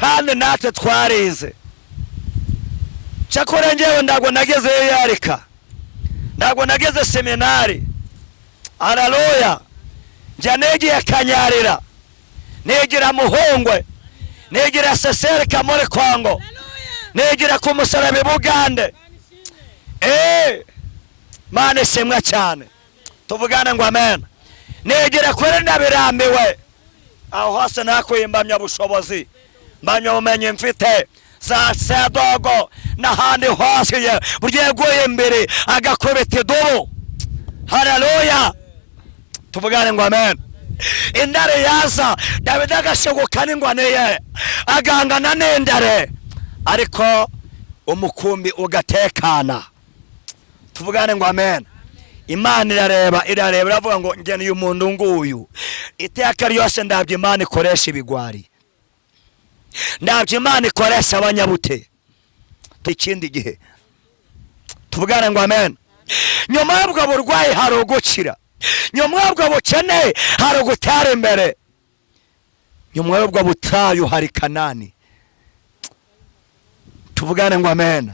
kandi natwe twarize. Cyakora njyewe ntabwo nagezeyo yarika, ntabwo nageze seminari. Haleluya. Njya negiye Kanyarira, negira Muhongwe, negira Sesere Kamore Kwango, negira ku Musarabe Bugande. Mana ishimwe cyane. Tuvugane ngo amen. Negira kure ndabirambiwe. Aho hose nakwiyambamya bushobozi, mbanya umenye mfite za Sedogo n'ahandi hose buryeguye imbere agakubita idubu. Haleluya. Tuvugane ngo amen. Indare yaza Dawidi agashogokana ingwane ye agangana n'indare, ariko umukumbi ugatekana. Tuvugane ngo amen. Imana irareba iravuga ngo ngene uyu muntu nguyu iteka ryose ndabye Imana ikoresha ibigwari, ndabye Imana ikoresha abanyabute ikindi gihe. Tuvugane ngo amen. Nyuma y'ubwo burwayi hari ugukira, nyuma y'ubwo bukene hari ugutera imbere, nyuma y'ubwo butayu hari Kanani. Tuvugane ngo amen.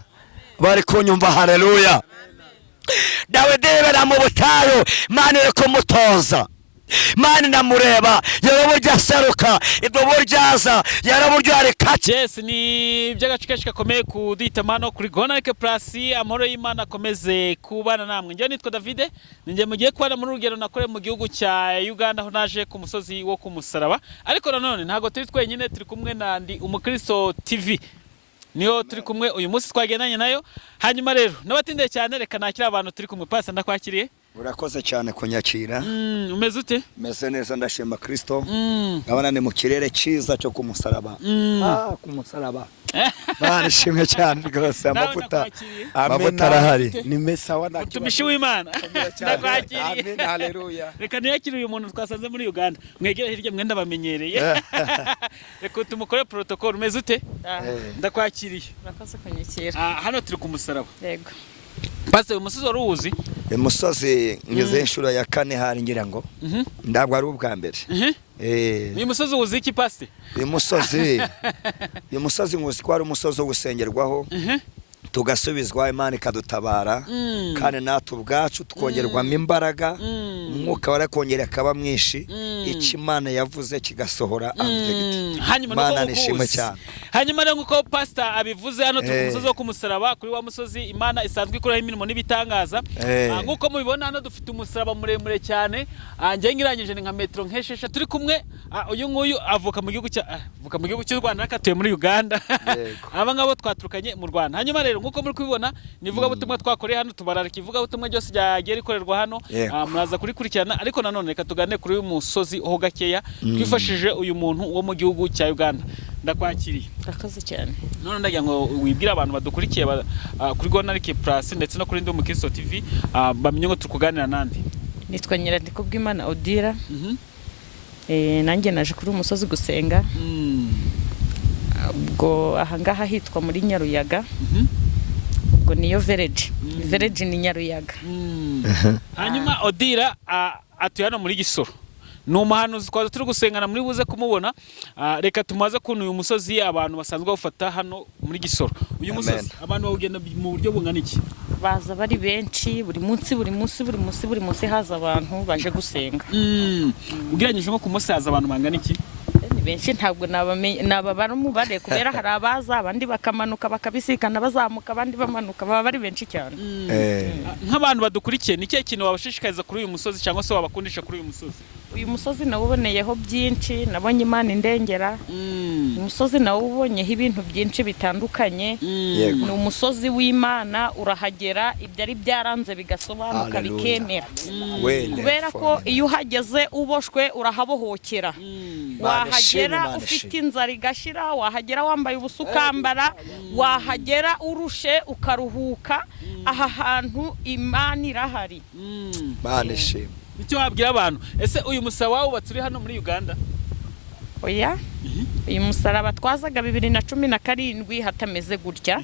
Bari kunyumva? Haleluya. Dawidi bera mu butayu, Imana iri kumutoza, Imana namureba yaraburya seruka ibyo buryaza yaraburya arikake. Yes, ni by'agacikashika komeye kuditamano kuri Gonarike Plus. Amahoro y'Imana akomeze kubana namwe. Njye nitwa David, ninjye mugiye kubana muri urugero nakore mu gihugu cya Uganda, aho naje ku musozi wo kumusaraba. Ariko nanone ntago turi twenyine, turi kumwe na ndi Umukristo TV, niyo turi kumwe uyu munsi twagendanye nayo. Hanyuma rero nabatindeye cyane, reka nakira abantu turi kumwe. Pasa ndakwakiriye. Urakoze cyane kunyakira. Umeze ute? Meze neza ndashima Kristo. Ngabana ni mu kirere cyiza cyo kumusaraba. Kumusaraba. Bana shimwe cyane rwose. Amavuta arahari. Ni mesa wana utumishi w'Imana. Ndakwakiriye. Amen. Haleluya. Reka niyakire uyu muntu twasanze muri Uganda. Mwegere hirya mwenda bamenyereye. Reka tumukore protocol. Umeze ute? Ndakwakiriye. Urakoze kunyakira. Hano turi kumusaraba. Yego. Pase umusozi waruzi? Umusozi ngeze inshuro ya 4 hari ngira ngo. Ndabwo ari ubwa mbere. Uyu musozi uzi iki Pase? Uyu musozi nguzi ko ari umusozi wo gusengerwaho, tugasubizwa Imana ikadutabara, kandi natwe ubwacu tukongerwamo imbaraga, umwuka warakongera akaba mwinshi, iki Imana yavuze kigasohora. Hanyuma nishimwe cyane. Hanyuma rero uko pastor abivuze, hano turi ku musozi wo kumusaraba, kuri wa musozi Imana isanzwe ikuraho imirimo n'ibitangaza. Nkuko mubibona hano dufite umusaraba muremure cyane, njye ngirangije ni nka metero nk'eshesha. Turi kumwe uyu nguyu avuka mu gihugu cy'u Rwanda, akatuye muri Uganda. Aba ngabo twaturukanye mu Rwanda. Hanyuma rero nkuko muri kubibona nivuga butumwa twakoreye hano, tubararika ivuga butumwa byose byagiye rikorerwa hano, muraza kurikurikirana. Ariko nanone reka tugane kuri uyu musozi ho gakeya, twifashije uyu muntu wo mu gihugu cya Uganda. Ndakwakiriye. Urakoze cyane. None ndagira ngo wibwire abantu badukurikiye kuri Gonarike Plus ndetse no kuri Ndi Umukristo TV, bamenye ngo tukuganira nandi. Nitwa Nyirandikubwimana Odira. Nanjye naje kuri umusozi gusenga. Ubwo ahangaha hitwa muri Nyaruyaga. Ubwo niyo village. Village ni Nyaruyaga. Hanyuma Odira atuye hano muri Gisoro. Ni umuhanuzi twaza turi gusengana muri buze kumubona. Reka tumaze kuntu uyu musozi abantu basanzwe bafata hano muri Gisoro. Uyu musozi abantu bawugenda mu buryo bungana iki? Baza bari benshi, buri munsi haza abantu baje gusenga. Ugiranyije nko ku munsi haza abantu bangana iki? Ni benshi, ntabwo nababara umubare, kubera hari abaza abandi bakamanuka bakabisikana, bazamuka abandi bamanuka, baba bari benshi cyane. Nk'abantu badukurikiye, ni kihe kintu wabashishikariza kuri uyu musozi cyangwa se wabakundisha kuri uyu musozi? Uyu musozi nawuboneyeho byinshi, nabonye Imana indengera. Umusozi nawubonyeho ibintu byinshi bitandukanye. Ni umusozi w'Imana, urahagera ibyari byaranze bigasobanuka bikemera. Kubera ko iyo uhageze uboshwe urahabohokera. Wahagera ufite inzara igashira, wahagera wambaye ubusa ukambara, wahagera urushe ukaruhuka. Aha hantu Imana irahari. Bane shimwe. Icyo wabwira abantu, ese uyu musaba wubatse uri hano muri Uganda? oya uyu musaraba twazaga 2017 hatameze gutya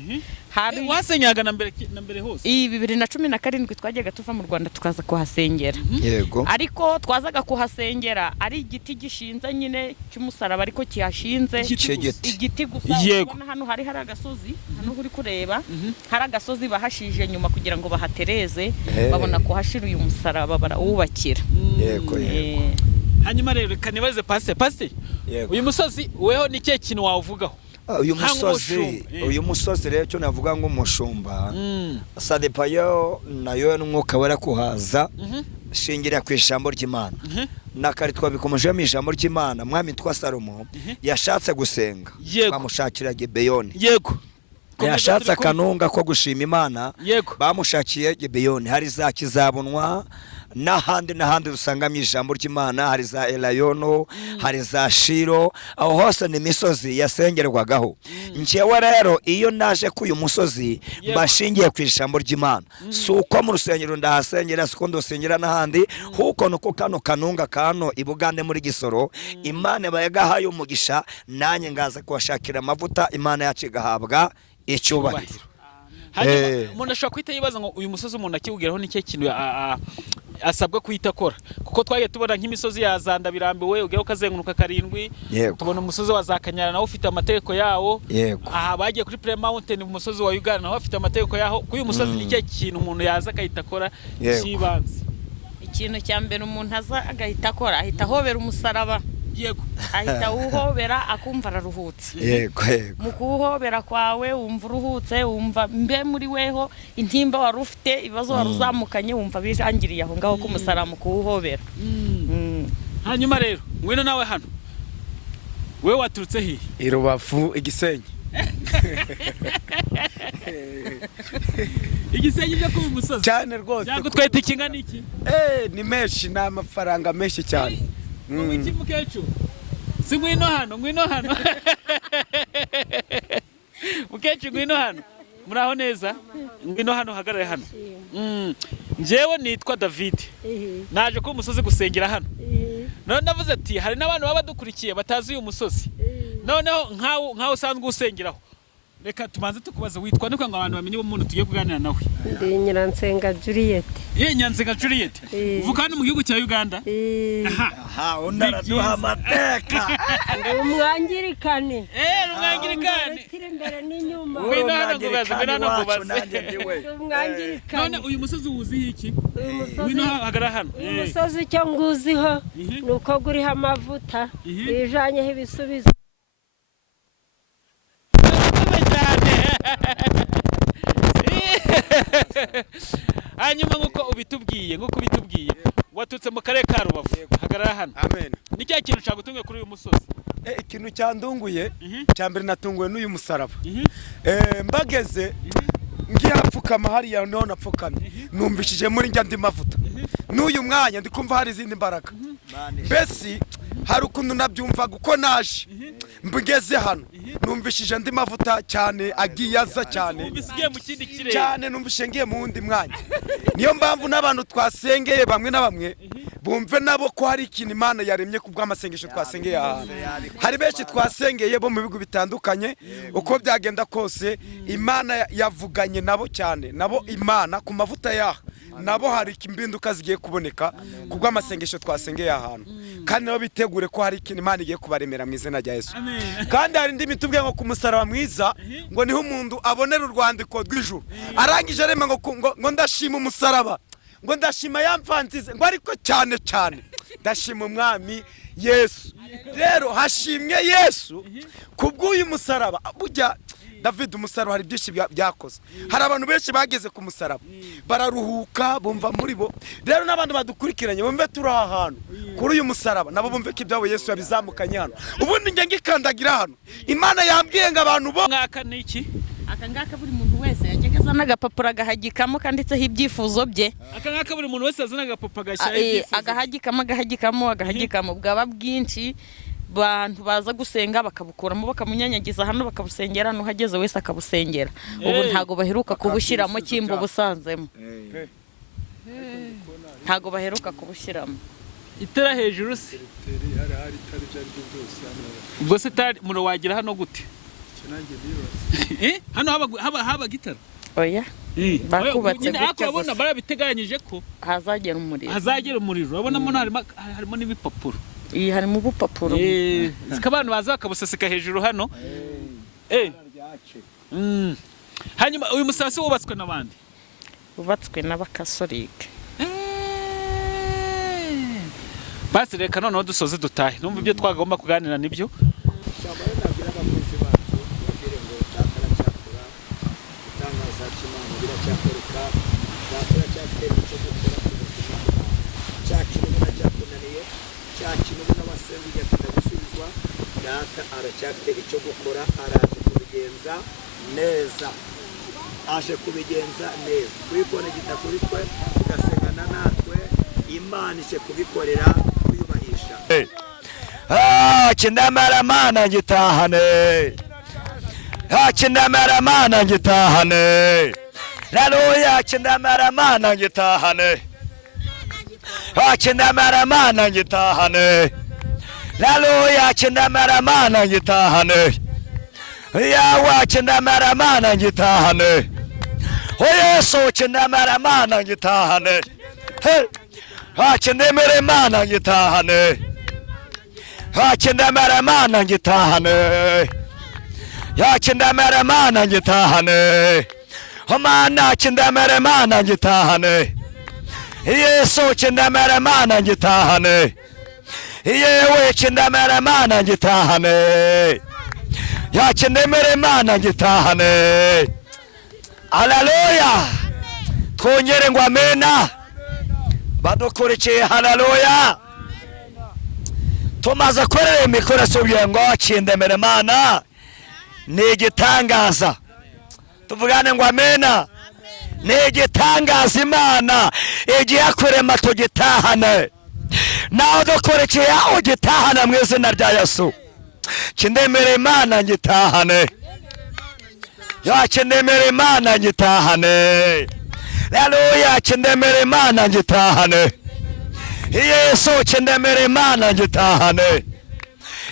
hari wasenyaga na mbere hose 2017 twajyaga tuva mu Rwanda tukaza kuhasengera yego ariko twazaga kuhasengera ari igiti gishinze nyine cy'umusaraba ariko kihashinze igiti gusa ubona hano hari agasozi hano uri kureba hari agasozi bahashije nyuma kugira ngo bahatereze babona kuhashira uyu musaraba barawubakira yego hanyuma rero kanibaze pastor uyu musozi weho ni cye kintu wavugaho uyu musozi rero cyo navuga ngo umushumba sadepayo nayo n'umwuka wera kuhaza shingira ku ijambo ry'Imana nakari twabikomeje mu ijambo ry'Imana mwami twa Salomo yashatse gusenga bamushakira Gibeyoni yego yashatse akanunga ko gushima Imana bamushakiye Gibeyoni hari za kizabunwa n'ahandi usanga mu ijambo ry'Imana hari za Elayono hari za Shiro aho hose ni imisozi yasengerwagaho njyewe rero iyo naje ku uyu musozi bashingiye ku ijambo ry'Imana suko mu rusengero ndahasengera suko ndosengera n'ahandi huko nuko kano kanunga kano ibugande muri Gisoro Imana bayagahaye umugisha nanye ngaza kubashakira amavuta Imana yacu igahabwa icyubahiro umuntu ashobora kwita yibaza ngo uyu musozi umuntu akiwugeraho ni cye kintu asabwa kwita akora kuko twagiye tubona nk'imisozi ya Zanda birambiwe ugeho kazengunuka karindwi tubona umusozi wa Zakanyara nawo ufite amategeko yawo aha bagiye kuri Play Mountain mu musozi wa Uganda nawo afite amategeko yaho kuyu musozi ni cye kintu umuntu yaza akahita akora kibanze ikintu cya mbere umuntu aza agahita akora ahita hobera umusaraba yego ahita uwuhobera akumva araruhutse yego mu kuwuhobera kwawe wumva uruhutse wumva mbe muri weho intimba wari ufite ibibazo wari uzamukanye wumva bijangiriye aho ngaho k'umusaraba mu kuwuhobera hanyuma rero ngwino nawe hano we waturutse hi i Rubavu Igisenyi Igisenyi byo ku musozi cyane rwose cyangwa twete ikingana iki ni menshi n'amafaranga menshi cyane Iki mukecu si ngwino hano mukecu ngwino hano muraho neza ngwino hano hagarare hano njyewe nitwa David naje ku musozi gusengera hano none navuze ati hari n'abantu baba badukurikiye batazi uyu musozi noneho nkaho usanzwe usengeraho reka tubanze tukubaza witwa nuko ngo abantu bamenye umuntu tugiye kuganira nawe ndi Nyiransenga Juliet Nyiransenga Juliet uvuka hano mu gihugu cya Uganda unaraduha amateka ndi umwangirikane umwangirikane imbere n'inyuma none uyu musozi wuziho iki wino hagara hano umusozi cyo nguziho nuko guriho amavuta bijanyeho ibisubizo hanyuma nguko ubitubwiye watutse mu karere ka Rubavu hagarara hano amen ni cya kintu cyagutunguye kuri uyu musozi ikintu cyandunguye cyambere natunguwe n'uyu musaraba mbageze ngiyapfukama hariya niho napfukamye numvishije muri njya ndi mavuta n'uyu mwanya ndikumva hari izindi mbaraga mbese hari ukuntu nabyumvaga uko naje mbigeze hano numvishije ndi mavuta cyane agiye aza cyane numvishije ngiye mu wundi mwanya niyo mpamvu n'abantu twasengeye bamwe na bamwe bumve nabo ko hari ikintu Imana yaremye ku bw'amasengesho twasengeye ahantu hari benshi twasengeye bo mu bigo bitandukanye uko byagenda kose Imana yavuganye nabo cyane nabo Imana ku mavuta yaha nabo hari imbinduka zigiye kuboneka ku bw'amasengesho twasengeye ahantu kandi nabo bitegure ko hari ikintu Imana igiye kubaremera mu izina rya Yesu kandi hari indi mitubwe ngo ku musaraba mwiza ngo niho umuntu abonera urwandiko rw'ijuru arangije arema ngo ndashima umusaraba ngo ndashima yamvanzize ngo ariko cyane ndashima umwami Yesu rero hashimwe Yesu kubw'uyu musaraba burya David umusaraba hari byinshi byakoze hari abantu benshi bageze ku musaraba bararuhuka bumva muri bo rero n'abandi badukurikiranye bumve turi ahantu kuri uyu musaraba nabo bumve ko ibyabo Yesu yabizamukanye hano ubundi nge ngikandagira hano Imana yambwiye ngo abantu bo mwaka niki akangaka buri muntu wese yageza n'agapapuro agahagikamo kanditseho ibyifuzo bye akangaka buri muntu wese azana agapapuro agahagikamo bwaba bwinshi bantu baza gusenga bakabukuramo bakamunyanyagiza hano bakabusengera nuhageze wese akabusengera ubu ntago baheruka kubushyiramo kimbo busanzemo ntago baheruka kubushyiramo itara hejuru se ubwo se itara muro wagira hano gute hano haba gitara oya bakubatse gutya urabona barabiteganyije ko hazagera umuriro urabonamo harimo n'ibipapuro harimo ubupapuro abantu baza bakabusasika hejuru hano hanyuma uyu musarasi wubatswe n'abandi wubatswe n'abakasolike basi reka noneho dusoze dutahe numva ibyo twagomba kuganira nibyo aracyafite icyo gukora araje kubigenza neza kwikonegita kuri twe tugasengana natwe Imana ije kubikorera kuyubahisha kindamara mana ngitahane kindamara mana ngitahane haleluya kindamara mana ngitahane kindamara mana ngitahane haleluya kindamara mana ngitahane yawa kindamara mana ngitahane Yesu kindamara mana ngitahane kindemere mana ngitahane kindamara mana ngitahane kindamara mana ngitahane mana kindamara mana ngitahane Yesu kindamara mana ngitahane yewe kindamara mana ngitahane kindemere mana ngitahane haleluya twongere ngo amena badukurikiye haleluya tumaze korera imikoro asubye ngo kindemere mana ni igitangaza tuvugane ngo amena ni igitangaza Imana igiye kurema tugitahane naho dukurikiye ugitahana mu izina rya Yesu kindemere Imana ngitahane kindemere Imana ngitahane haleluya kindemere Imana ngitahane Yesu kindemere Imana ngitahane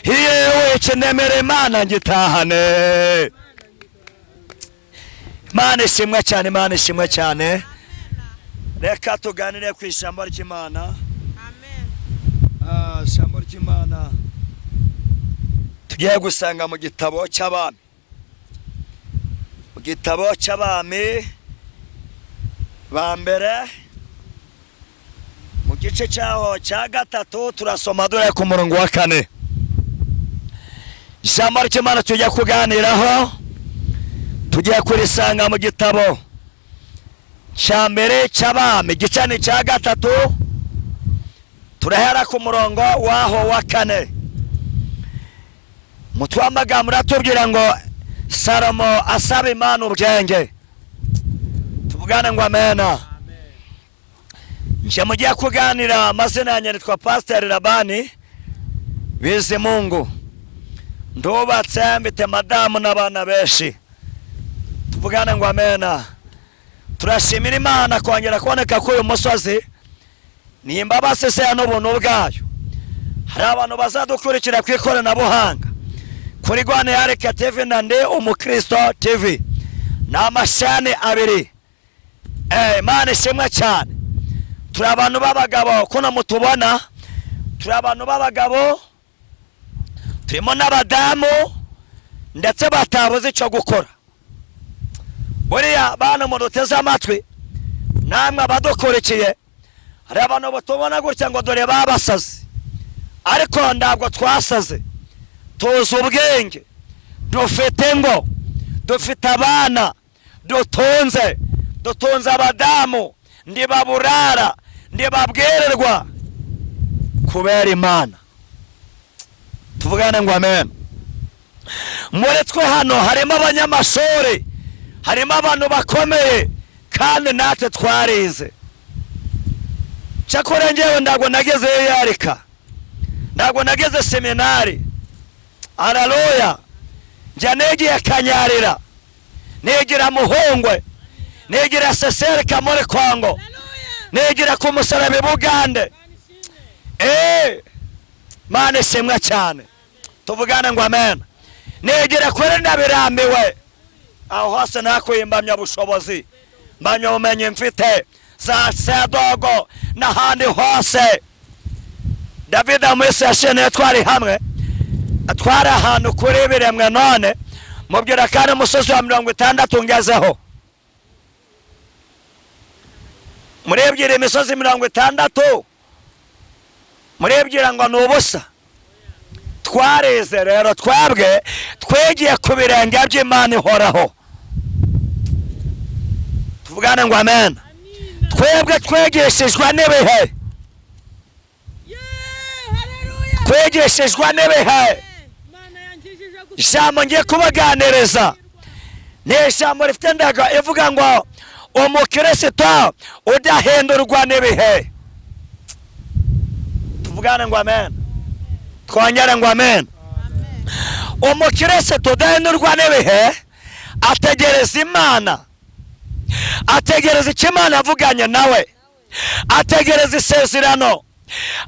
yewe kindemere Imana ngitahane Imana ishimwe cyane Imana ishimwe cyane reka tuganire ku ijambo ry'Imana ijambo ry'Imana tugiye gusanga mu gitabo cy'abami ba mbere mu gice cyaho cya 3 turasoma dore ku murongo wa 4 ijambo ry'Imana tugiye kuganiraho tugiye kurisanga mu gitabo cya mbere cy'abami gice ni cya 3 turahera ku murongo waho wa 4 mutwe w'amagambo uratubwira ngo Salomo asaba Imana ubwenge tuvugane ngo amena nje mugiye kuganira amazina yanjye nitwa Pastor Labani Bizimungu ndubatse mbite madamu n'abana benshi tuvugane ngo amena turashimira Imana kongera kuboneka k'uyu musozi ni imbabazi se n'ubuntu bwayo hari abantu bazadukurikira ku ikoranabuhanga kuri Rwanda Yareka TV na Ndi Umukristo TV n'amashani abiri Imana ishimwe cyane turi abantu b'abagabo kuno mutubona turi abantu b'abagabo turimo n'abadamu ndetse batabuze icyo gukora buriya bantu muduteze amatwi namwe abadukurikiye hari abantu batubona gutya ngo dore babasaze ariko ntabwo twasaze tuzi ubwenge dufite ngo dufite abana dutunze abadamu ndibaburara ndibabwererwa kubera Imana tuvugane ngo amen muri twe hano harimo abanyamashuri harimo abantu bakomeye kandi natwe twarize cyakora njyewe ntabwo nageze Yareka ntabwo nageze seminari haleluya njya negiye Kanyarira negira Muhongwe negira Sesereka muri Kongo negira ku Musaraba Bugande Mana ishimwe cyane tuvugane ngo amen. Negera kure ndabirambiwe aho hose nakuye mbamya bushobozi mbamya ubumenyi mfite za sedogo n'ahandi hose. David amwese yashene twari hamwe atwara ahantu kuri biremwe none mubwira kandi umusozi wa 60 ngezeho murebyira imisozi 60 murebyira ngo nubusa. Twareze rero twabwe twegiye ku birenge by'Imana ihoraho. Tuvugane ngo amen. Twebwe twegeshejwe n'ibihe, twegeshejwe n'ibihe. Ijambo ngiye kubaganiriza ni ijambo rifite ndaga ivuga ngo umukristo udahindurwa n'ibihe. Tuvugane ngo amen. Twongere ngo amen. Umukristo udahindurwa n'ibihe ategereza Imana, ategereza icyo Imana yavuganye nawe, ategereza isezerano,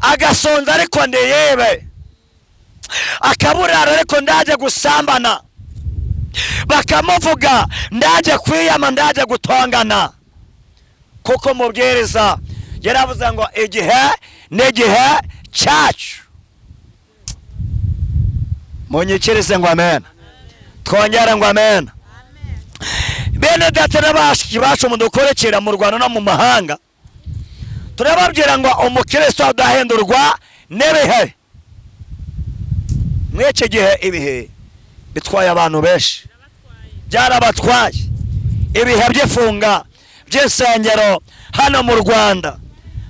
agasonza ariko ndiyebe, akaburara ariko ndaje gusambana, bakamuvuga ndaje kwiyama ndaje gutongana. Kuko mubwiriza yaravuze ngo igihe n'igihe cyacu. Munyikirize ngo amen. Twongere ngo amen. Bene data n'abashiki bacu mudukorekera mu Rwanda no mu mahanga turababwira ngo umukristo udahindurwa n'ibihe. Mw'iki gihe ibihe bitwaye abantu benshi, byarabatwaye. Ibihe by'ifunga by'insengero hano mu Rwanda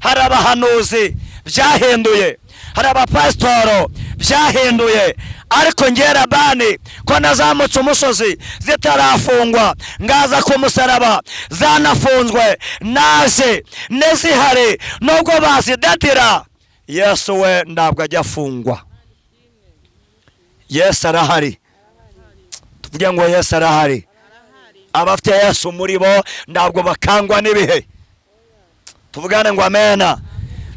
hari abahanuzi byahinduye, hari abapasitoro byahinduye. Ariko ngera bani ko nazamutse umusozi zitarafungwa ngaza ku musaraba zanafunzwe naje nezihari nubwo bazidatira. Yesu we ndabwo ajya afungwa. Yesu arahari. Tuvuge ngo Yesu arahari. Abafite Yesu muri bo ndabwo bakangwa n'ibihe. Tuvugane ngo amena.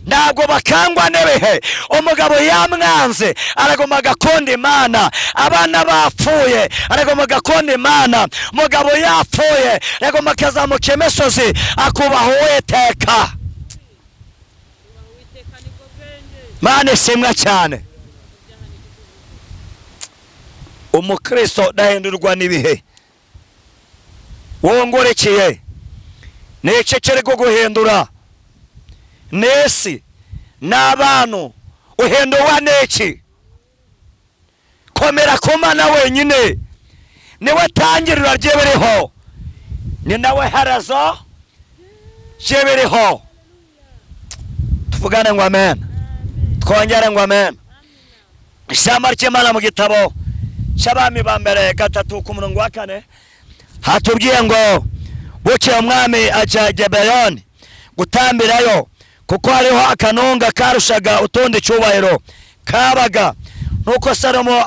Ntabwo bakangwa n'ibihe. Umugabo yamwanze aragomba gakunda Imana. Abana bapfuye aragomba gakunda Imana. Umugabo yapfuye aragomba kazamuka imisozi akubaha Uwiteka. Mana ishimwe cyane. Umukristo udahindurwa n'ibihe. Wongorekeye n'iki kiri guhindura nesi n'abantu uhindurwa n'iki? Komera ku Mana wenyine niwe tangiriro ry'ibiriho, ni nawe harazo ry'ibiriho. Tuvugane ngo amen. Twongere ngo amen. Ijambo ry'Imana mu gitabo cy'Abami ba mbere 3:4 hatubwiye ngo bukeye umwami ajya Gibeyoni gutambirayo kuko hariho akanunga karushaga utundi cyubahiro kabaga. Nuko Salomo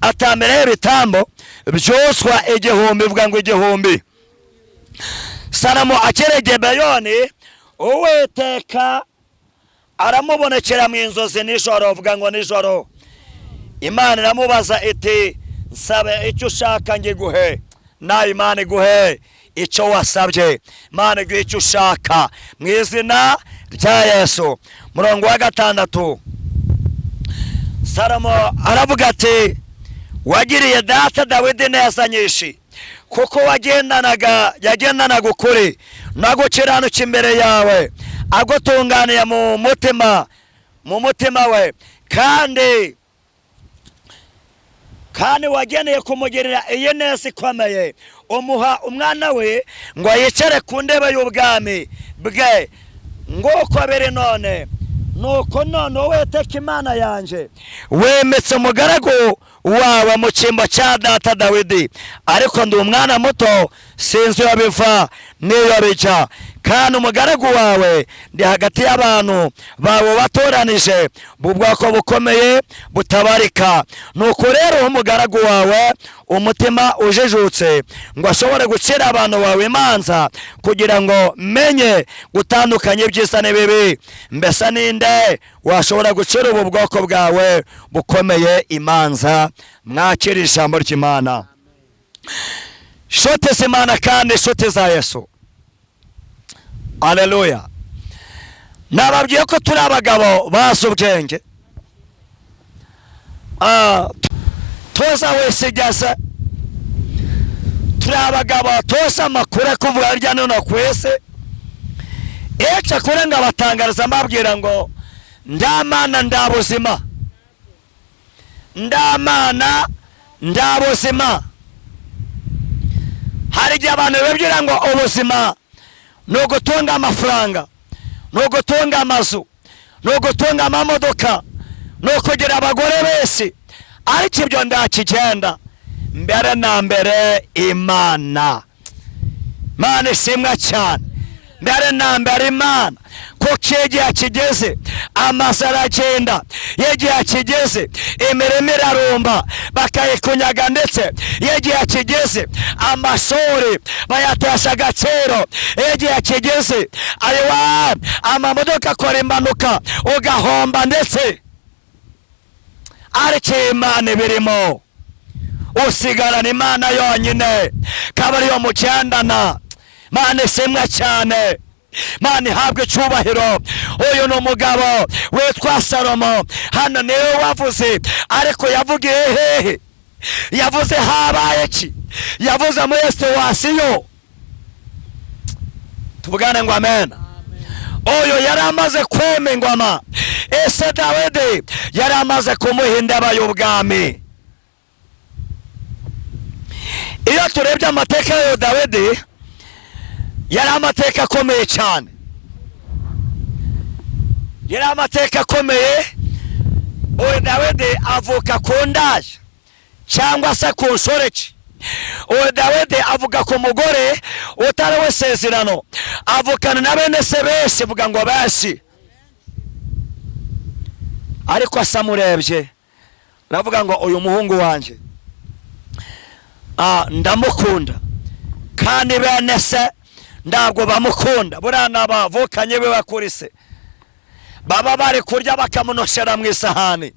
atambirayo ibitambo byoswa 1000, bivuga ngo 1000. Salomo akiri Gibeyoni Uwiteka aramubonekera mu inzozi nijoro, bivuga ngo nijoro. Imana iramubaza iti nsabe icyo ushaka ngiguhe. Na Imana iguhe icyo wasabye. Imana iguhe icyo ushaka mu izina rya Yesu. Murongo wa 6 Salomo aravuga ati wagiriye data Dawidi neza nyinshi kuko yagendanaga ukuri no gukiranuka imbere yawe, agutunganiye mu mutima we, kandi wageneye kumugirira iyi neza ikomeye, umuha umwana we ngo yicare ku ndebe y'ubwami bwe. Nguko biri none, nuko none Uwiteka Imana yanje wemetse umugaragu wawe mu cyimbo cya data Dawidi, ariko ndi umwana muto sinzi iyo biva n'iyo bijya, kandi umugaragu wawe ndi hagati y'abantu bawe batoranije mu bwoko bukomeye butabarika. nuko rero umugaragu wawe umutima ujijutse ngo ashobore gucira abantu bawe imanza, kugira ngo menye gutandukanya ibyiza n'ibibi. mbese ninde washobora gucira ubu bwoko bwawe bukomeye imanza? mwakira ijambo ry'Imana. nshuti z'Imana kandi nshuti za Yesu, aleluya. nababwiye ko turi abagabo bazi ubwenge, toza wese igeze, turi abagabo toza amakuru kuvuga hirya no hino ku isi. ece kure ngabatangariza mbabwira ngo ndamana ndabuzima, ndamana ndabuzima. hari igihe abantu bibwira ngo ubuzima ni ugutunga amafaranga, ni ugutunga amazu, ni ugutunga amamodoka, ni ukugira abagore benshi. ariko ibyo ndakigenda mbere na mbere Imana. Imana ishimwa cyane. mbere na mbere Imana, kuko igihe kigeze amazu aragenda, igihe kigeze imirimo irarumba bakayikunyaga, ndetse igihe kigeze amashuri bayatesha agaciro, igihe kigeze ariwa amamodoka akora impanuka ugahomba, ndetse ariko Imana birimo usigarana Imana yonyine, kaba ariyo mugendana. Imana ishimwa cyane, Imana ihabwe icyubahiro. uyu ni umugabo witwa Salomo, hano niwe wavuze, ariko yavugiye hehe? yavuze habaye iki? yavuze muri situwasiyo. tuvugane ngo amen. uyu yari amaze kwema ingoma, ese Dawidi yari amaze kumuha indaba y'ubwami. iyo turebye amateka ya Dawidi, yari amateka akomeye cyane, yari amateka akomeye. uyu Dawidi avuka ku ndaje cyangwa se ku nshoreke. uyu Dawidi avuga ku mugore utari we sezerano, avukana na bene se benshi, vuga ngo benshi. ariko asamurebye aravuga ngo uyu muhungu wanjye ndamukunda, kandi bene se ntabwo bamukunda. buriya n'abavukanye be bakuri se baba bari kurya bakamunoshera mu isahani.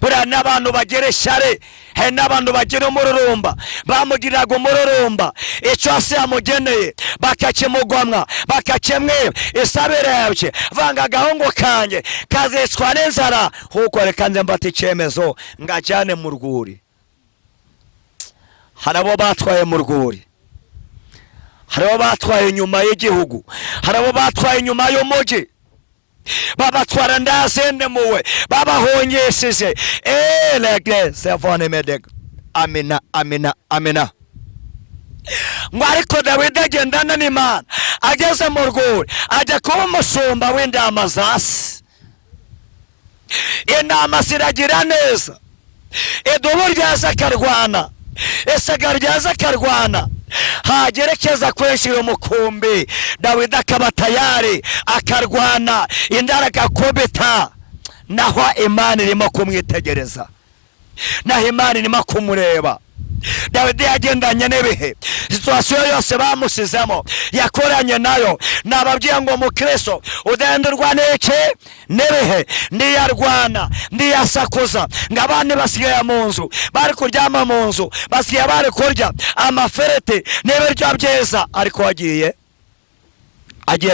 buriya n'abantu bagira ishyari, hari n'abantu bagira umururumba, bamugiriraga umururumba, icyo se yamugeneye bakakimugomwa, bakakimwiba. isabirebye vanga agahungu kanjye kazicwa n'inzara, huko reka nze mbata icyemezo ngajyane mu rwuri. hari abo batwaye mu rwuri, hari abo batwaye inyuma y'igihugu, hari abo batwaye inyuma y'umujyi, babatwara ndazende muwe, babahongesheje. Lege sevone medega. Amina, amina, amina. ngo ariko Dawidi agendana n'Imana, ageze mu rwuri ajya kuba umusumba w'indama za se. intama ziragira neza, idubu ryaza akarwana, isaga ryaza akarwana, hagerekeza kwinjira umukumbi, Dawidi akaba tayari akarwana, indara agakubita. naho Imana irimo kumwitegereza, naho Imana irimo kumureba. Dawidi yagendanye n'ibihe, situwasiyo yose bamusizemo yakoranye nayo. nababwiye ngo mukristo udenderwa n'iki? n'ibihe. ndiyarwana, ndiyasakuza, ngo abandi basigaye mu nzu bari kuryama mu nzu, basigaye bari kurya amaferete n'ibiryo byiza, ariko agiye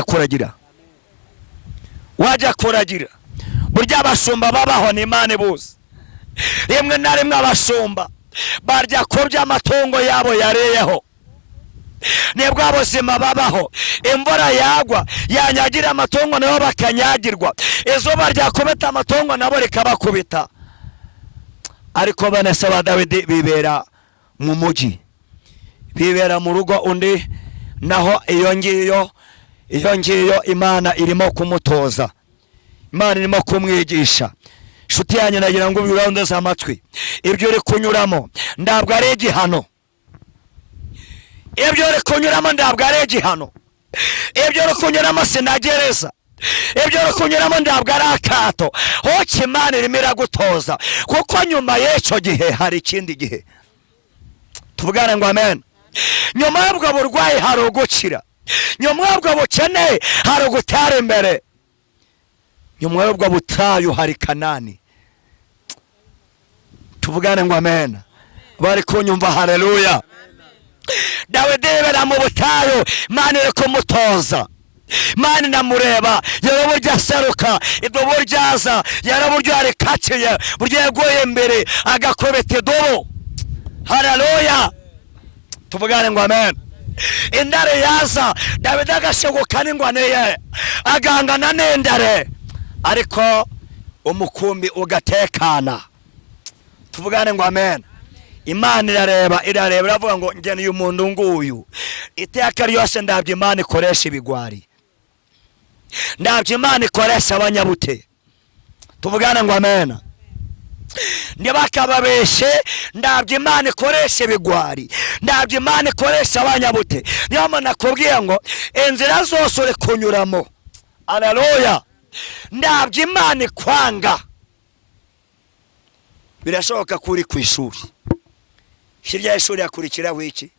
kuragira. wajya kuragira, burya abashumba babaho n'Imana ibuze. rimwe na rimwe abashumba barya ku by'amatungo yabo yareyeho, nibwo ubuzima babaho. imvura yagwa yanyagira amatungo nabo bakanyagirwa, izuba ryakubita amatungo nabo rikabakubita. ariko bene se ba Dawidi bibera mu mujyi, bibera mu rugo undi, naho iyo ngiyo Imana irimo kumutoza, Imana irimo kumwigisha. nshuti yanjye nagira ngo ubirondeze amatwi, ibyo uri kunyuramo ntabwo ari igihano, ibyo uri kunyuramo ntabwo ari igihano. ibyo uri kunyuramo sinagereza, ibyo uri kunyuramo ntabwo ari akato, hoca Imana irimo iragutoza, kuko nyuma y'icyo gihe hari ikindi gihe. Tuvugane ngo amen. Nyuma y'ubwo burwayi hari ugukira, nyuma y'ubwo bukene hari ugutera imbere, nyuma y'ubwo butayu hari Kanani. Tuvugane ngo amen. Bari kunyumva? Haleluya. Dawidi yibera mu butayu, Imana iri kumutoza, Imana inamureba, yaraburyo aseruka, ibyo buryaza, yaraburyo yarikaciye, buryo yaguye imbere agakubita idubu. Haleluya. Tuvugane ngo amen. Indare yaza, Dawidi agasheguka n'ingwane ye, agangana n'indare, ariko umukumbi ugatekana. Tuvugane ngo amen. Imana irareba iravuga ngo njye uyu muntu nguyu iteka ryose ndabye Imana ikoresha ibigwari, ndabye Imana ikoresha abanyabute. Tuvugane ngo amen. Ntibakababeshe, ndabye Imana ikoresha ibigwari, ndabye Imana ikoresha abanyabute. Niyo mpamvu nakubwiye ngo inzira zose uri kunyuramo, haleluya, ndabye Imana ikwanga. Birashoboka kuri ku ishuri, hirya y'ishuri hakurikiraho iki?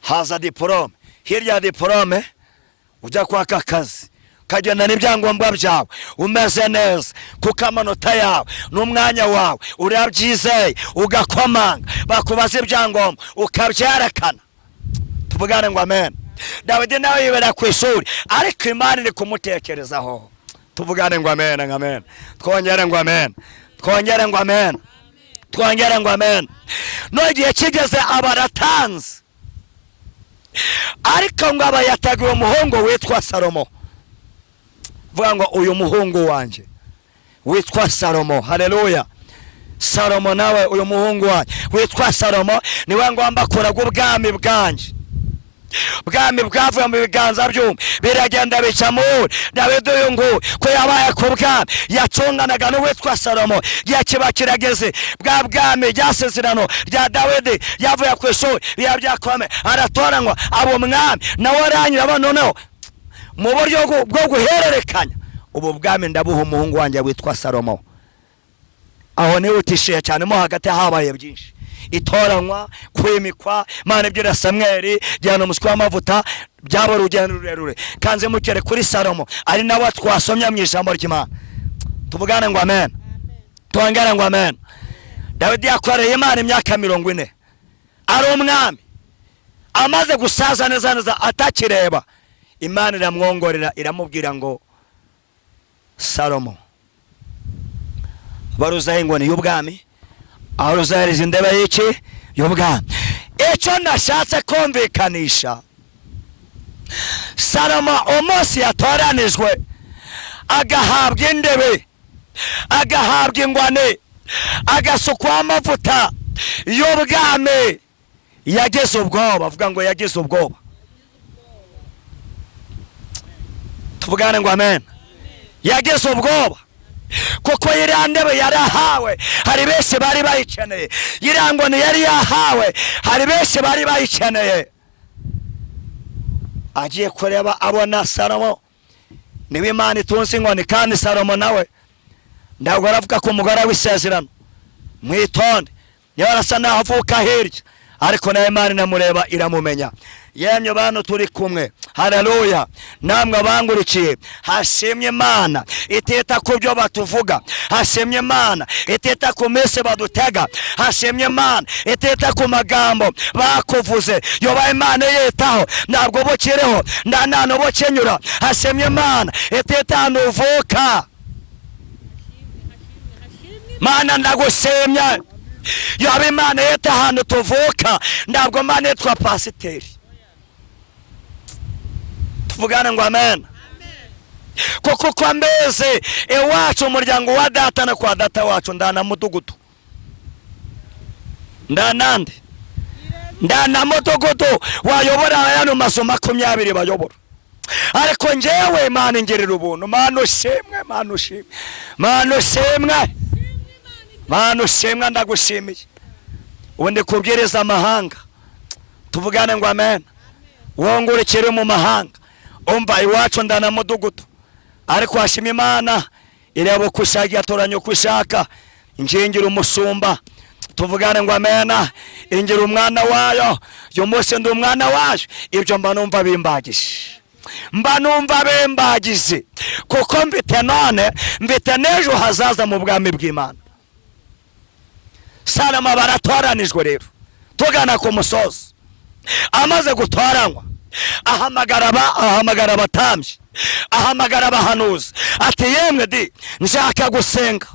Haza diplome, hirya ya diplome ujya kwaka akazi, ukagenda n'ibyangombwa byawe umeze neza, kuko amanota yawe n'umwanya wawe urabyizeye, ugakomanga, bakubaza ibyangombwa ukabyerekana. Tuvugane ngo amen. Dawidi nawe yibera ku ishuri, ariko Imana iri kumutekerezaho. Tuvugane ngo amen. Amen. Twongere ngo amen. Twongere ngo amen. Twongere ngo amen. No igihe kigeze abaratanze, ariko ngo abayateguye umuhungu witwa Salomo. Vuga ngo uyu muhungu wanje witwa Salomo. Haleluya. Salomo nawe uyu muhungu wanje witwa Salomo niwe ngomba kuraga ubwami bwanje. Ubwami bwavuye mu biganza by'umwe biragenda bica muri Dawidi uyu nguyu, ko yabaye ku bwami yacunganaga n'uwitwa Salomo. Igihe kiba kirageze, bwa bwami ryasezerano rya Dawidi yavuye ku ishuri byakomeye, aratoranywa abo mwami, nawe aranyura noneho mu buryo bwo guhererekanya ubu bwami ndabuha umuhungu wanjye witwa Salomo. Aho nihutishiye cyane, mo hagati habaye byinshi, itoranywa, kwimikwa, Imana ibyira Samweli, jyana umuswi w'amavuta, byaba urugendo rurerure, kanze mukere kuri Salomo, ari nawe twasomya mu ijambo ry'Imana. Tuvugane ngo amen. Twongere ngo amen. Dawidi yakoreye Imana imyaka 40, ari umwami, amaze gusaza neza atakireba, Imana iramwongorera iramubwira ngo Salomo, baruzaho ingoni y'ubwami, aho ruzahiriza indebe y'iki? Y'ubwami. Icyo nashatse kumvikanisha, Salomo umunsi yatoranijwe agahabwa indebe, agahabwa ingwane, agasukwaho amavuta y'ubwami, yageze ubwoba. Vuga ngo yageze ubwoba. Tuvugane ngo amen. Yageze ubwoba, kuko iriya ndebe yarahawe, hari benshi bari bayikeneye. Iriya ngoni yari yahawe, hari benshi bari bayikeneye. Agiye kureba abona Salomo niwe Imana itunze ingoni, kandi Salomo nawe ntabwo aravuga ko umugore w'isezerano, mwitonde, niba arasa naho avuka hirya, ariko nawe Imana inamureba iramumenya. Yemye bantu turi kumwe, haleluya, namwe abangurikiye, hashimye Imana iteta ku byo batuvuga, hashimye Imana iteta ku mese badutega, hashimye Imana iteta ku magambo bakuvuze, yoba Imana yetaho ntabwo bokireho ndanano bokenyura. Hashimye Imana iteta hano uvuka, Mana ndagushimye, yoba Imana yeta hano tuvuka, ntabwo Imana yitwa pasiteri. Tuvugane ngo amen. Kuko kwa mbeze iwacu umuryango wa data na kwa data wacu ndana mudugudu, ndanande, ndana mudugudu wayobora ayano maso 20 bayobora. Ariko njewe Imana ingirira ubuntu. Mana ushimwe, Mana ushimwe, Mana ushimwe, Mana ushimwe, ndagushimiye. Ubundi kubwiriza amahanga. Tuvugane ngo amen. wongurikire mu mahanga umva iwacu ndana mudugudu ariko hashima Imana ireba uko ishaka yatoranya uko ishaka ingingira umusumba tuvugane ngo amena ingira umwana wayo uyu munsi ndi umwana wayo ibyo mba numva bimbagize kuko mfite none mfite n'ejo hazaza mu bwami bw'Imana. Salomo baratoranijwe rero tugana ku musozi amaze gutoranywa ahamagara abatambyi ahamagara abahanuzi ati yemwe di nshaka gusenga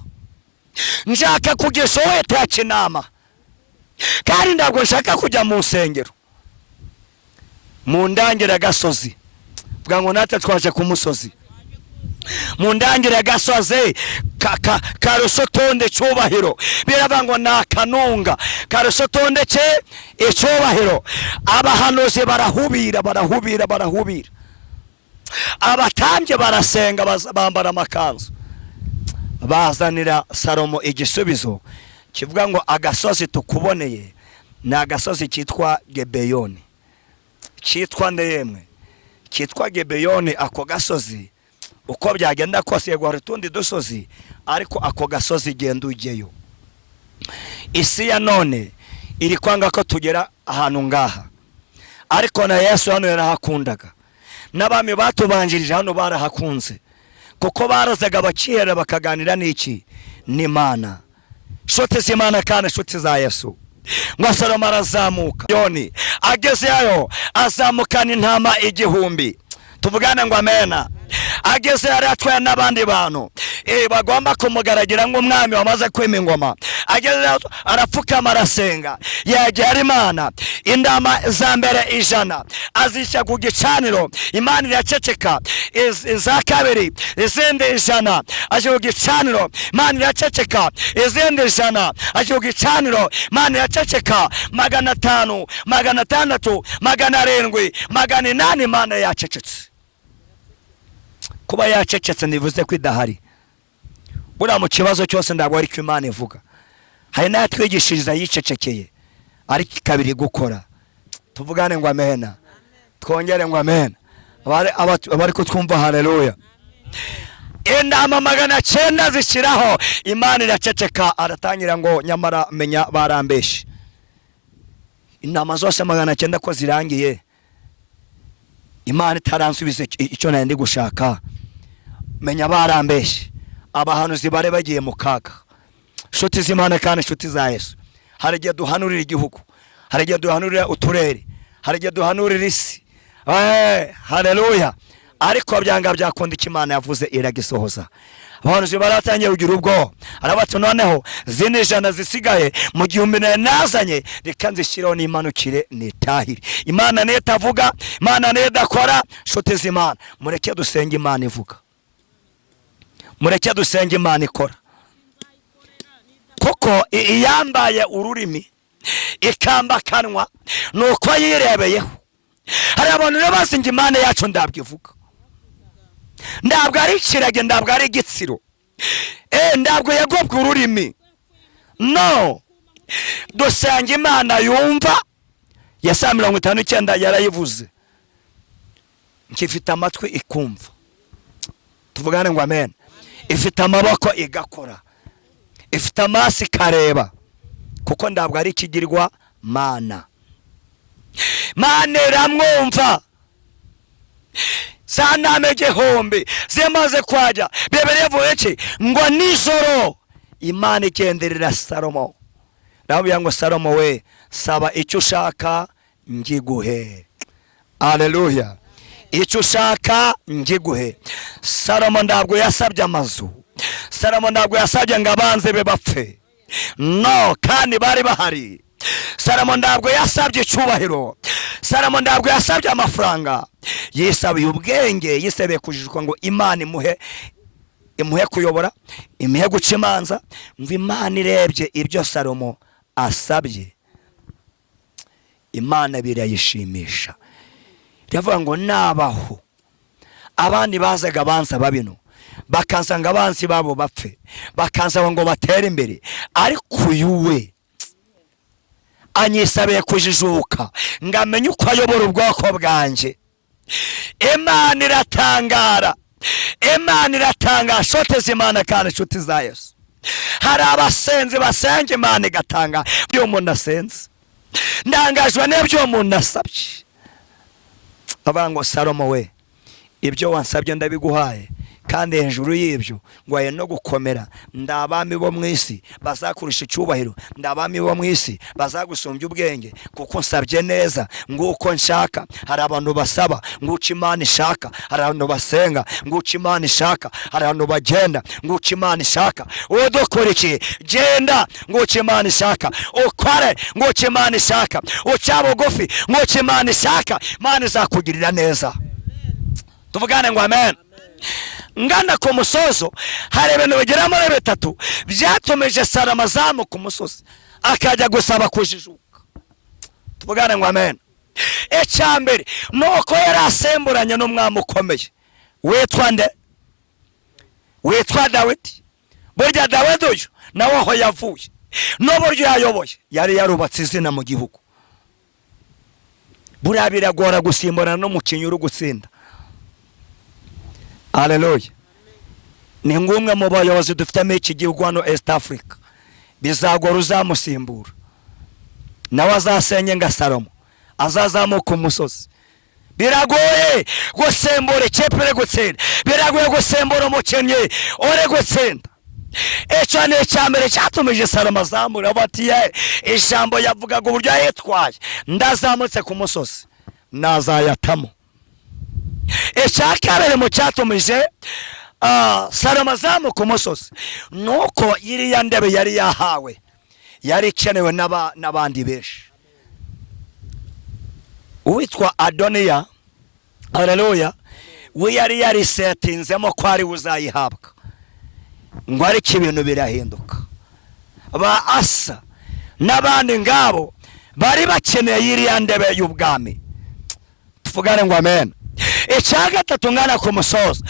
nshaka kugisha Uwiteka inama kandi ntabwo nshaka kujya mu nsengero mu ndangira gasozi bwa ngo natwe twaje ku musozi mu ndangira gasozi karusotonde cyubahiro biravango nakanunga karusotonde cye icyubahiro abahanuzi barahubira abatambye barasenga bambara amakanzu bazanira Salomo igisubizo kivuga ngo agasozi tukuboneye ni agasozi kitwa Gebeyoni kitwa ndemwe kitwa Gebeyoni. Ako gasozi uko byagenda kose yego hari tundi dusozi ariko ako gasozi genda ugeyo. Isi ya none iri kwanga ko tugera ahantu ngaha ariko na Yesu hano yarahakundaga n'abami batubanjirije hano barahakunze kuko barazaga bakihera bakaganira n'iki n'Imana nshuti z'Imana kandi nshuti za Yesu. Ngo Salomo arazamuka Yoni agezeyo azamukana intama 1000 tuvugane ngo amena ageze yaratwaye n'abandi bantu bagomba kumugaragira ngo umwami wamaze kwima ingoma ageze arapfukama arasenga yagera Imana indama za mbere 100 azisha ku gicaniro Imana iraceceka iza kabiri izindi 100 aje ku gicaniro Imana iraceceka izindi 100 aje ku gicaniro Imana iraceceka 500 600 700 800 Imana yacecetse. Kuba yacecetse nivuze ko idahari bura mu kibazo cyose ndabwo ari ko Imana ivuga hari natwigishiriza yicecekeye ariko kabiri gukora tuvugane ngo amena twongere ngo amena abari ko twumva haleluya. Indama 900 zishiraho Imana iraceceka aratangira ngo nyamara menya barambeshe indama zose 900 ko zirangiye Imana itaransubize icyo nandi gushaka menya barambeshe abahanuzi bare bagiye mu kaga. Nshuti z'Imana kandi nshuti za Yesu hari gihe duhanurira igihugu hari gihe duhanurira uturere hari gihe duhanurira isi haleluya ariko byanga byakunda Imana yavuze iragisohoza. Abahanuzi baratangiye kugira ubwo arabatse noneho zine 100 zisigaye mu gihumbi nazanye rikanzishiraho n'imanukire nitahire. Imana netavuga Imana nedakora nshuti z'Imana mureke dusenga Imana ivuga mureke dusenga Imana ikora koko iyambaye ururimi ikamba kanwa nuko yirebeyeho. Hari abantu bazinga Imana yacu ndabwivuga ndabwo ari kirage ndabwo ari igitsiro ndabwo yagobwa ururimi no dusanga Imana yumva ya 59 yarayivuze nkifite amatwi ikumva tuvugane ngo amen ifite amaboko igakora ifite amaso ikareba kuko ndabwo ari ikigirwa Mana iramwumva saname gihombe zimaze kwajya beberevuye ki ngo nijoro Imana igenderera Salomo navuye ngo Salomo we saba icyo ushaka ngiguhe. Haleluya. Icyo ushaka ngiguhe. Salomo ndabwo yasabye amazu Salomo ndabwo yasabye ngo abanze be bapfe no kandi bari bahari. Salomo ndabwo yasabye cyubahiro Salomo ndabwo yasabye amafaranga yisabiye ubwenge yisebeye kujijwa ngo Imana imuhe kuyobora imuhe guca imanza ngo Imana irebye ibyo Salomo asabye Imana birayishimisha iravuga ngo nabaho abandi bazaga bansaba bino bakansanga abansi babo bapfe bakansaba ngo batere imbere ariko yuwe anyisabiye kujijuka ngamenye uko ayobora ubwoko bwanjye. Imana iratangara, Imana iratangara. Shote z'Imana kandi inshuti za Yesu, hari abasenzi basenga Imana igatanga ibyo umuntu asenze. Ndangajwe n'ibyo umuntu asabye. Avuga ngo Salomo we, ibyo wansabye ndabiguhaye, kandi hejuru y'ibyo ngwaye no gukomera. Ndabami bo mu isi bazakurisha icyubahiro, ndabami bo mu isi bazagusumbya ubwenge, kuko nsabye neza nguko nshaka. Hari abantu basaba nguko Imana ishaka, hari abantu basenga nguko Imana ishaka, hari abantu bagenda nguko Imana ishaka. Udukora iki? Genda nguko Imana ishaka, ukore nguko Imana ishaka, uca bugufi nguko Imana ishaka. Imana izakugirira neza. Tuvugane ngo amen. Ngana ku musozo, hari ibintu bigera muri bitatu byatumije Salomo azamuka ku musozi akajya gusaba kujijuka. Tuvugane ngo amen. Icyambere nuko yari asemburanye n'umwami ukomeye witwa nde? Witwa Dawidi. Burya Dawidi uyu nawe aho yavuye n'uburyo yayoboye yari yarubatse izina mu gihugu. Buriya biragora gusimburana n'umukinnyi uri gutsinda. Haleluya. Ni ngumwe mu bayobozi dufitemo iki gihugu hano East Africa. Bizagora uzamusimbura, nawe azasenye nga Salomo, azazamuka umusozi. Biragoye gusembura ikipe iri gutsinda, biragoye gusembura umukinnyi uri gutsinda. Icyo ni icyambere cyatumije Salomo azamura. Bati ijambo yavugaga uburyo yitwaye, ndazamutse ku musozi nazayatamo. Icya kabiri mu cyatumije Salomo azamuka ku musozi nuko iriya ndebe yari yahawe yari ikenewe n'abandi benshi. Uwitwa Adoniya, haleluya, we yari yarisetinzemo ko ari uzayihabwa, ngo ariko ibintu birahinduka. Ba Asa n'abandi ngabo bari bakeneye iriya ndebe y'ubwami. Tuvugane ngo amen. Icya gatatu ngana ku musozi,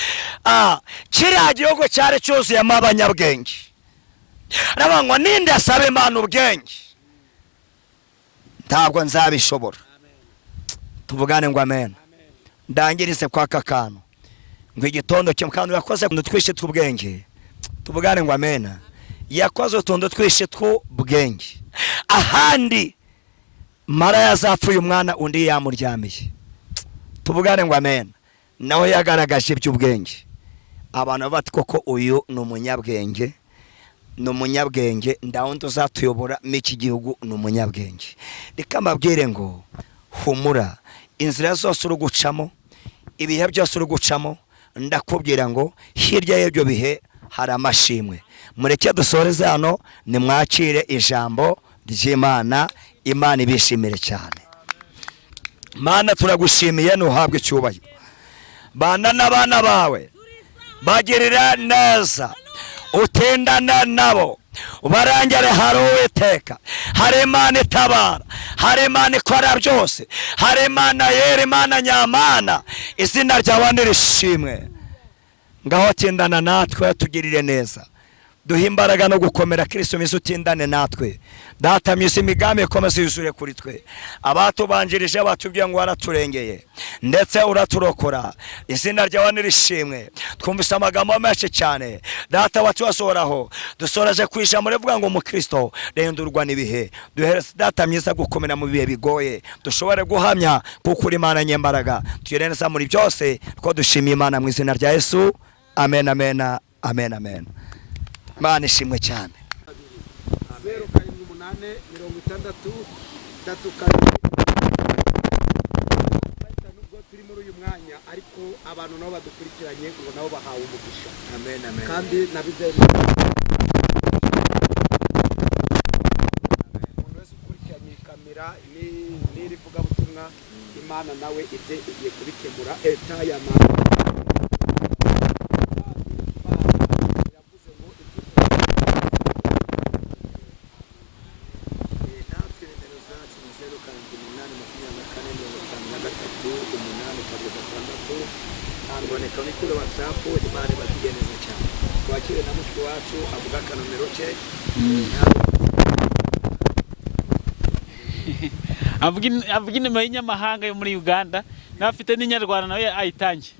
kiriya gihugu cyari cyuzuyemo abanyabwenge. Arabangwa ninde asaba Imana ubwenge? Ntabwo nzabishobora. Tuvugane ngo amen. Ndangirize kwa kakano ngo igitondo cyo kandi yakoze utuntu twishe tw'ubwenge. Tuvugane ngo amen. Yakoze utuntu twishe tw'ubwenge. Ahandi mara yazapfuye umwana undi yamuryamiye. Tuvugane ngo amen. Nawe yagaragaje iby'ubwenge. Abantu bati koko uyu ni umunyabwenge, ni umunyabwenge, ndawundi uzatuyobora n'iki gihugu ni umunyabwenge. Reka mbabwire ngo humura, inzira zose uri gucamo, ibihe byose uri gucamo, ndakubwira ngo hirya y'ibyo bihe hari amashimwe. Mureke dusoreze hano, nimwakire ijambo ry'Imana. Imana ibishimire cyane. Mana turagushimiye nuhabwe icyubahiro. Bana n'abana bawe bagirira neza, utendana nabo, ubarangere. Hari Uwiteka, hari Imana itabara, hari Imana ikora byose, hari Imana yera, Imana nyamana. Izina ryawe nirishimwe. Ngaho tendana natwe, tugirire neza, duhe imbaraga no gukomera. Kristo Yesu utindane natwe. Data mwiza, imigambi ikomeze yuzure kuri twe. Abatubanjirije batubwiye ngo waraturengeye ndetse uraturokora. Izina ryawe nirishimwe. Twumvise amagambo menshi cyane Data watubasohoraho. Dusoreje ku ijambo rivuga ngo umukristo rehindurwa n'ibihe. Duhereze Data mwiza gukomera mu bihe bigoye, dushobore guhamya kuko uri Imana nyembaraga. Tuyireneza muri byose ko dushimiye Imana mu izina rya Yesu. Amen, amen, amen, amen. Imana ishimwe cyane. 08663 nubwo turi muri uyu mwanya, ariko abantu nabo badukurikiranye ngo nabo bahawe umugisha. Amen, amen. Kandi nabizeye umuntu wese ukurikiranye kamera n'iri vugabutumwa, Imana nawe ibye igiye kubikemura. Kuri WhatsApp Imana bakigeneza cyane. Twakire na mushiki wacu avuga akanomero ke. avuga inema y'inyamahanga yo muri Uganda n'afite n'inyarwanda nawe ayitangiye.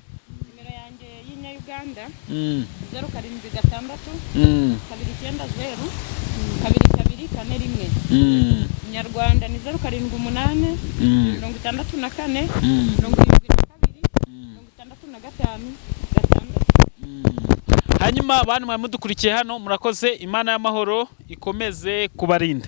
Nimero yanjye y'inyayuganda 076 290 222 Inyarwanda ni 078 64 72 Hanyuma abantu mudukurikiye hano murakoze, Imana y'amahoro ikomeze kubarinda.